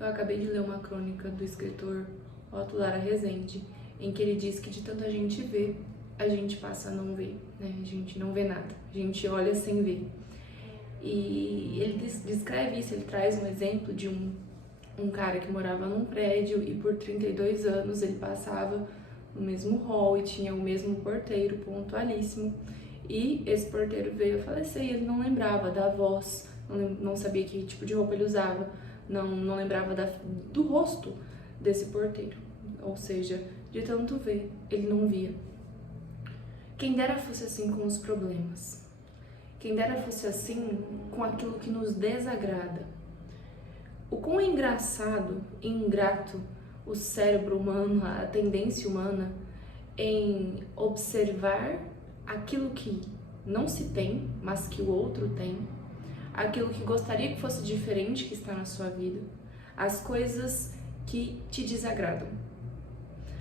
Eu acabei de ler uma crônica do escritor Otto Lara Rezende, em que ele diz que de tanto a gente ver, a gente passa a não ver, né? A gente não vê nada, a gente olha sem ver. E ele descreve isso, ele traz um exemplo de um cara que morava num prédio e por 32 anos ele passava no mesmo hall e tinha o mesmo porteiro, pontualíssimo. E esse porteiro veio a falecer e ele não lembrava da voz, não sabia que tipo de roupa ele usava, não lembrava do rosto desse porteiro. Ou seja, de tanto ver, ele não via. Quem dera fosse assim com os problemas. Quem dera fosse assim com aquilo que nos desagrada. O quão engraçado e ingrato o cérebro humano, a tendência humana em observar aquilo que não se tem, mas que o outro tem, aquilo que gostaria que fosse diferente que está na sua vida, as coisas que te desagradam.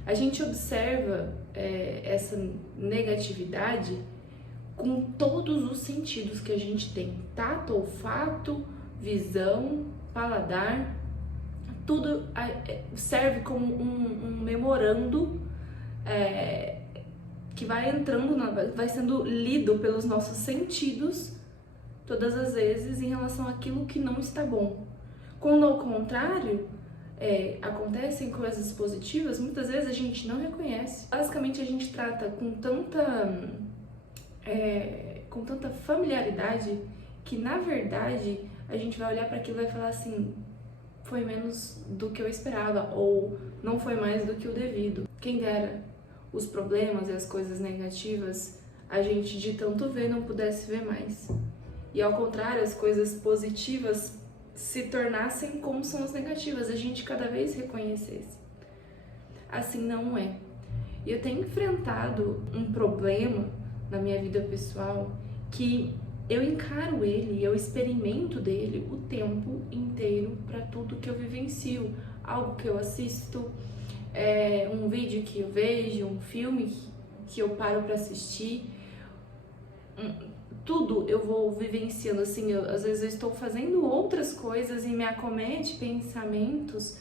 A gente observa essa negatividade com todos os sentidos que a gente tem: tato, olfato, visão, paladar. Tudo serve como um memorando que vai entrando, vai sendo lido pelos nossos sentidos todas as vezes em relação àquilo que não está bom. Quando ao contrário, acontecem coisas positivas, muitas vezes a gente não reconhece. Basicamente a gente trata com tanta familiaridade que na verdade a gente vai olhar para aquilo e vai falar assim: foi menos do que eu esperava, ou não foi mais do que o devido. Quem dera os problemas e as coisas negativas a gente de tanto ver não pudesse ver mais. E ao contrário, as coisas positivas se tornassem como são as negativas, a gente cada vez reconhecesse. Assim não é. E eu tenho enfrentado um problema na minha vida pessoal que eu encaro ele, eu experimento dele o tempo inteiro para tudo que eu vivencio, algo que eu assisto, um vídeo que eu vejo, um filme que eu paro para assistir, tudo eu vou vivenciando assim. Às vezes eu estou fazendo outras coisas e me acomete pensamentos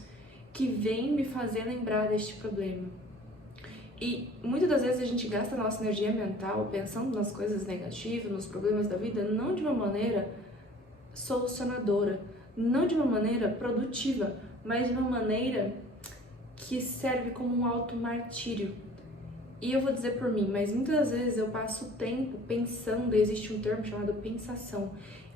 que vêm me fazer lembrar deste problema. E muitas das vezes a gente gasta a nossa energia mental pensando nas coisas negativas, nos problemas da vida, não de uma maneira solucionadora, não de uma maneira produtiva, mas de uma maneira que serve como um automartírio. E eu vou dizer por mim, mas muitas das vezes eu passo tempo pensando, existe um termo chamado pensação,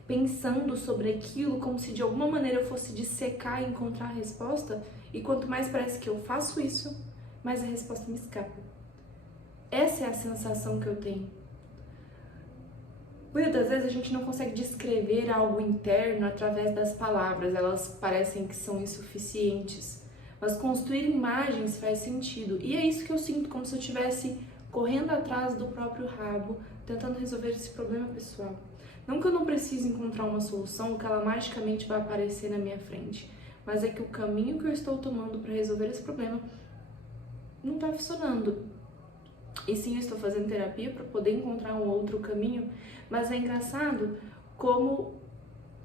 pensando sobre aquilo como se de alguma maneira eu fosse dissecar e encontrar a resposta, e quanto mais parece que eu faço isso, mais a resposta me escapa. Essa é a sensação que eu tenho. Muitas das vezes a gente não consegue descrever algo interno através das palavras, elas parecem que são insuficientes. Mas construir imagens faz sentido. E é isso que eu sinto, como se eu estivesse correndo atrás do próprio rabo, tentando resolver esse problema pessoal. Não que eu não precise encontrar uma solução, que ela magicamente vai aparecer na minha frente, mas é que o caminho que eu estou tomando para resolver esse problema não está funcionando. E sim, eu estou fazendo terapia para poder encontrar um outro caminho, mas é engraçado como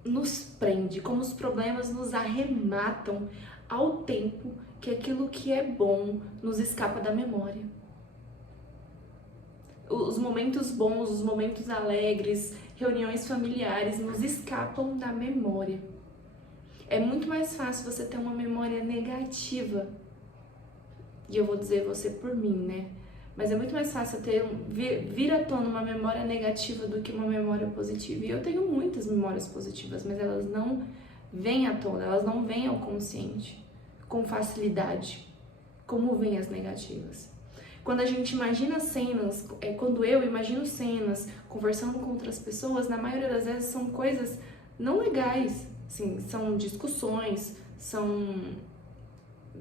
nos prende, como os problemas nos arrematam ao tempo que aquilo que é bom nos escapa da memória. Os momentos bons, os momentos alegres, reuniões familiares nos escapam da memória. É muito mais fácil você ter uma memória negativa. E eu vou dizer você por mim, né? Mas é muito mais fácil vir à tona uma memória negativa do que uma memória positiva. E eu tenho muitas memórias positivas, mas elas não vêm à tona, elas não vêm ao consciente com facilidade, como vêm as negativas. Quando a gente imagina cenas, quando eu imagino cenas conversando com outras pessoas, na maioria das vezes são coisas não legais, assim, são discussões,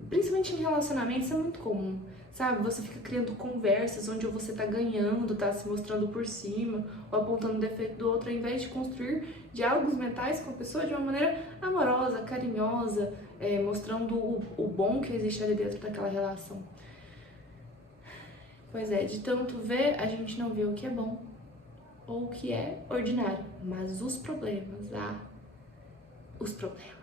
principalmente em relacionamentos, é muito comum, sabe? Você fica criando conversas onde você tá ganhando, tá se mostrando por cima, ou apontando o defeito do outro, ao invés de construir diálogos mentais com a pessoa de uma maneira amorosa, carinhosa, mostrando o bom que existe ali dentro daquela relação. Pois é, de tanto ver, a gente não vê o que é bom ou o que é ordinário, mas os problemas, os problemas.